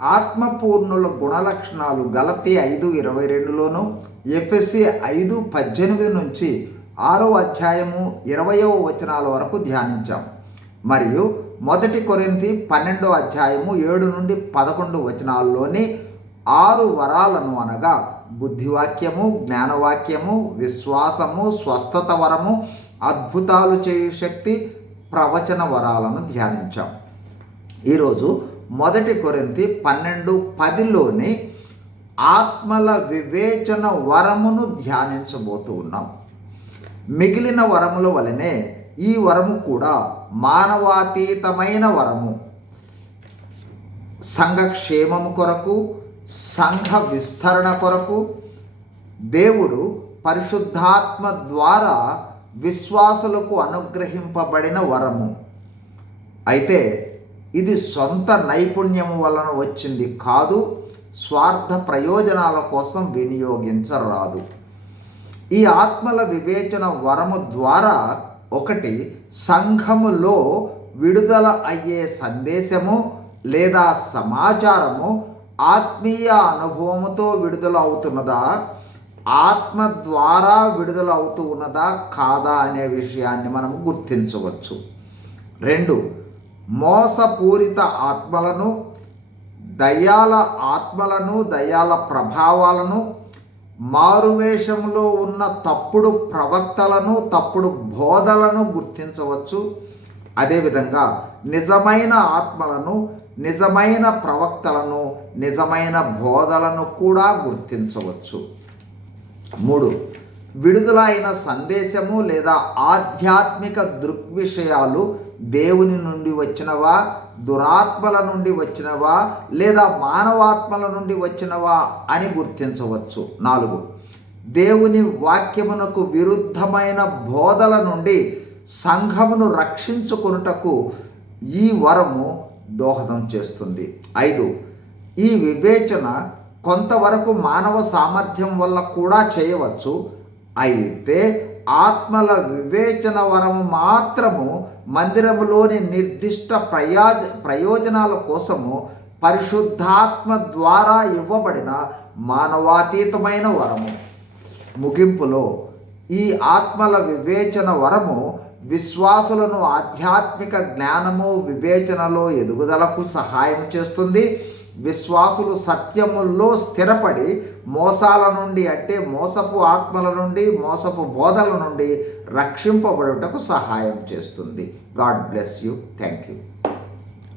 ఆత్మపూర్ణుల గుణలక్షణాలు గలతి ఐదు ఇరవై రెండులోను ఎఫ్ఎస్సి ఐదు పద్దెనిమిది నుంచి ఆరో అధ్యాయము ఇరవయో వచనాల వరకు ధ్యానించాం. మరియు మొదటి కొరింతి పన్నెండో అధ్యాయము ఏడు నుండి పదకొండు వచనాల్లోని ఆరు వరాలను అనగా బుద్ధివాక్యము జ్ఞానవాక్యము విశ్వాసము స్వస్థత వరము అద్భుతాలు చేయు శక్తి ప్రవచన వరాలను ధ్యానించాం. ఈరోజు మొదటి కొరింతి పన్నెండు పదిలోని ఆత్మల వివేచన వరమును ధ్యానించబోతూ ఉన్నాం. మిగిలిన వరముల వలనే ఈ వరము కూడా మానవాతీతమైన వరము. సంఘక్షేమము కొరకు సంఘ విస్తరణ కొరకు దేవుడు పరిశుద్ధాత్మ ద్వారా విశ్వాసులకు అనుగ్రహింపబడిన వరము. అయితే ఇది సొంత నైపుణ్యం వలన వచ్చింది కాదు స్వార్థ ప్రయోజనాల కోసం వినియోగించరాదు. ఈ ఆత్మల వివేచన వరము ద్వారా ఒకటి సంఘములో విడుదల అయ్యే సందేశము లేదా సమాచారము ఆత్మీయ అనుభవముతో విడుదల అవుతున్నదా ఆత్మ ద్వారా విడుదల అవుతూ ఉన్నదా కాదా అనే విషయాన్ని మనం గుర్తించవచ్చు. రెండు మోసపూరిత ఆత్మలను దయ్యాల ఆత్మలను దయ్యాల ప్రభావాలను మారువేషంలో ఉన్న తప్పుడు ప్రవక్తలను తప్పుడు బోధలను గుర్తించవచ్చు. అదేవిధంగా నిజమైన ఆత్మలను నిజమైన ప్రవక్తలను నిజమైన బోధలను కూడా గుర్తించవచ్చు. మూడు విడుదల అయిన సందేశము లేదా ఆధ్యాత్మిక దృగ్విషయాలు దేవుని నుండి వచ్చినవా? దురాత్మల నుండి వచ్చినవా? లేదా మానవాత్మల నుండి వచ్చినవా? అని గుర్తించవచ్చు. నాలుగు. దేవుని వాక్యమునకు విరుద్ధమైన బోధల నుండి సంఘమును రక్షించుకొనుటకు ఈ వరము దోహదం చేస్తుంది. ఐదు. ఈ వివేచన కొంతవరకు మానవ సామర్థ్యం వల్ల కూడా చేయవచ్చు. అయితే ఆత్మల వివేచన వరము మాత్రము మందిరములోని నిర్దిష్ట ప్రయాజ ప్రయోజనాల కోసము పరిశుద్ధాత్మ ద్వారా ఇవ్వబడిన మానవాతీతమైన వరము. ముగింపులో ఈ ఆత్మల వివేచన వరము విశ్వాసులను ఆధ్యాత్మిక జ్ఞానము వివేచనలో ఎదుగుదలకు సహాయం చేస్తుంది. విశ్వాసులు సత్యముల్లో స్థిరపడి మోసాల నుండి అంటే మోసపు ఆత్మల నుండి మోసపు బోధల నుండి రక్షింపబడుటకు సహాయం చేస్తుంది. God bless you. Thank you